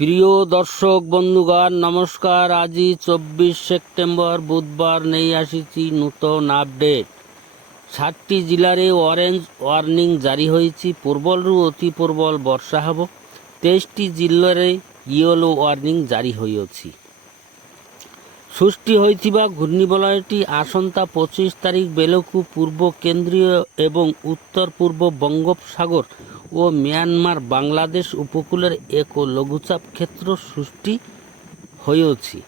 প্রিয় দর্শক বন্ধুগণ নমস্কার। আজি 24 সেপ্টেম্বর বুধবার নেই আসিছি নূতন আপডেট। 7টি ଜିଲ୍ଲାରେ ଅରେଞ୍ଜ ୱାର୍ଣ୍ଣିଂ ଜାରି ହୋଇଛି। ପୂର୍ବରୁ ଅତି ପ୍ରବଳ ବର୍ଷା ହେବ। 23ଟି ଜିଲ୍ଲାରେ ୟେଲୋ ୱାର୍ଣ୍ଣିଂ ଜାରି ହୋଇଅଛି। ସୃଷ୍ଟି ହୋଇଥିବା ଘୂର୍ଣ୍ଣିବଳୟଟି ଆସନ୍ତା 25 ତାରିଖ ବେଳକୁ ପୂର୍ବ କେନ୍ଦ୍ରୀୟ ଏବଂ ଉତ୍ତର ପୂର୍ବ ବଙ୍ଗୋପସାଗର ଓ म्यांमार बांग्लादेश उपकूल एक लघुचाप क्षेत्र सृष्टि होइछि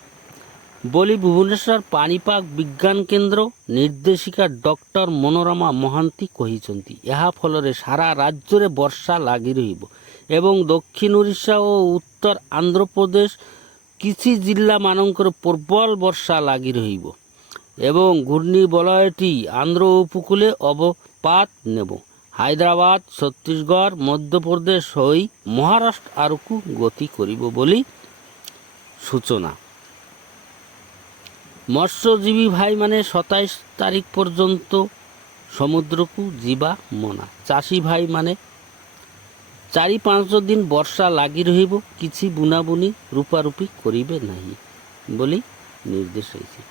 बोली भुवनेश्वर पाणीपाग विज्ञान केन्द्र निर्देशिका डॉक्टर मनोरमा महांती कहिसंती। यह फल सारा राज्य में वर्षा लगी रहिबो एवं दक्षिण ओडिशा और उत्तर आंध्र प्रदेश किछि जिला मानकर प्रबल वर्षा लगी रहिबो एवं घूर्णिबलयटी आंध्र उपकूले अवपात नेब। হায়দ্রাবাদ ছত্তিশগড় মধ্যপ্রদেশ হই মহারাষ্ট্র আড়কু গতি করিব বলি সূচনা। মৎস্যজীবী ভাই মানে 27 তারিখ পর্যন্ত সমুদ্রকু ଯିବା মনা। চাষী ভাই মানে 4-5 দিন ବର୍ଷା লাগি রহিব, କିଛି ବୁଣାବୁଣି ରୂପାରୂପି କରିବେ ନାହିଁ ବୋଲି ନିର୍ଦ୍ଦେଶ ହୋଇଛି।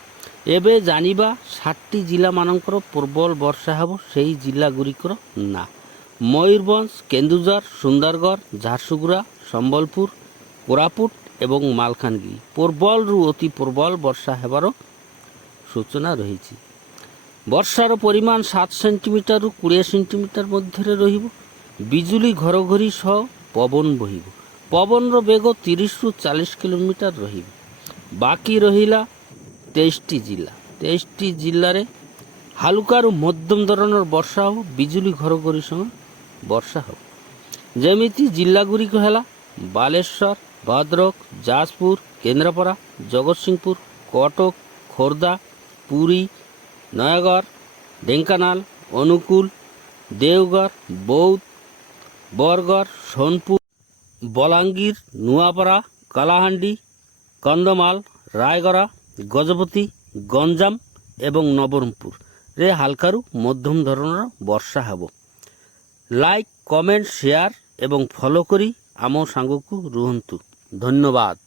ଏବେ ଜାଣିବା 7ଟି ଜିଲ୍ଲାମାନଙ୍କର ପ୍ରବଳ ବର୍ଷା ହେବ। ସେହି ଜିଲ୍ଲାଗୁଡ଼ିକର ନାଁ ମୟୂରଭଞ୍ଜ, କେନ୍ଦୁଝର, ସୁନ୍ଦରଗଡ଼, ଝାରସୁଗୁଡ଼ା, ସମ୍ବଲପୁର, କୋରାପୁଟ ଏବଂ ମାଲକାନଗିରି। ପ୍ରବଳରୁ ଅତି ପ୍ରବଳ ବର୍ଷା ହେବାର ସୂଚନା ରହିଛି। ବର୍ଷାର ପରିମାଣ 7 ସେଣ୍ଟିମିଟରରୁ 20 ସେଣ୍ଟିମିଟର ମଧ୍ୟରେ ରହିବ। ବିଜୁଳି ଘଡ଼ଘଡ଼ି ସହ ପବନ ବହିବ। ପବନର ବେଗ 30ରୁ 40 କିଲୋମିଟର ରହିବ। ବାକି ରହିଲା 23ଟି ଜିଲ୍ଲା। 23ଟି ଜିଲ୍ଲାରେ ହାଲୁକାରୁ ମଧ୍ୟମ ଧରଣର ବର୍ଷା ହେବ। ବିଜୁଳି ଘଡ଼ଘଡ଼ି ସହ ବର୍ଷା ହେବ। ଯେମିତି ଜିଲ୍ଲାଗୁଡ଼ିକ ହେଲା ବାଲେଶ୍ୱର, ଭଦ୍ରକ, ଯାଜପୁର, କେନ୍ଦ୍ରାପଡ଼ା, ଜଗତସିଂହପୁର, କଟକ, ଖୋର୍ଦ୍ଧା, ପୁରୀ, ନୟାଗଡ଼, ଢେଙ୍କାନାଳ, ଅନୁଗୁଳ, ଦେଓଗଡ଼, ବୌଦ୍ଧ, ବରଗଡ଼, ସୋନପୁର, ବଲାଙ୍ଗୀର, ନୂଆପଡ଼ା, କଳାହାଣ୍ଡି, କନ୍ଧମାଳ, ରାୟଗଡ଼ା, ଗଜପତି, ଗଞ୍ଜାମ ଏବଂ ନବରଙ୍ଗପୁରରେ ହାଲକାରୁ ମଧ୍ୟମ ଧରଣର ବର୍ଷା ହେବ। ଲାଇକ୍, କମେଣ୍ଟ, ସେୟାର ଏବଂ ଫଲୋ କରି ଆମ ସାଙ୍ଗକୁ ରୁହନ୍ତୁ। ଧନ୍ୟବାଦ।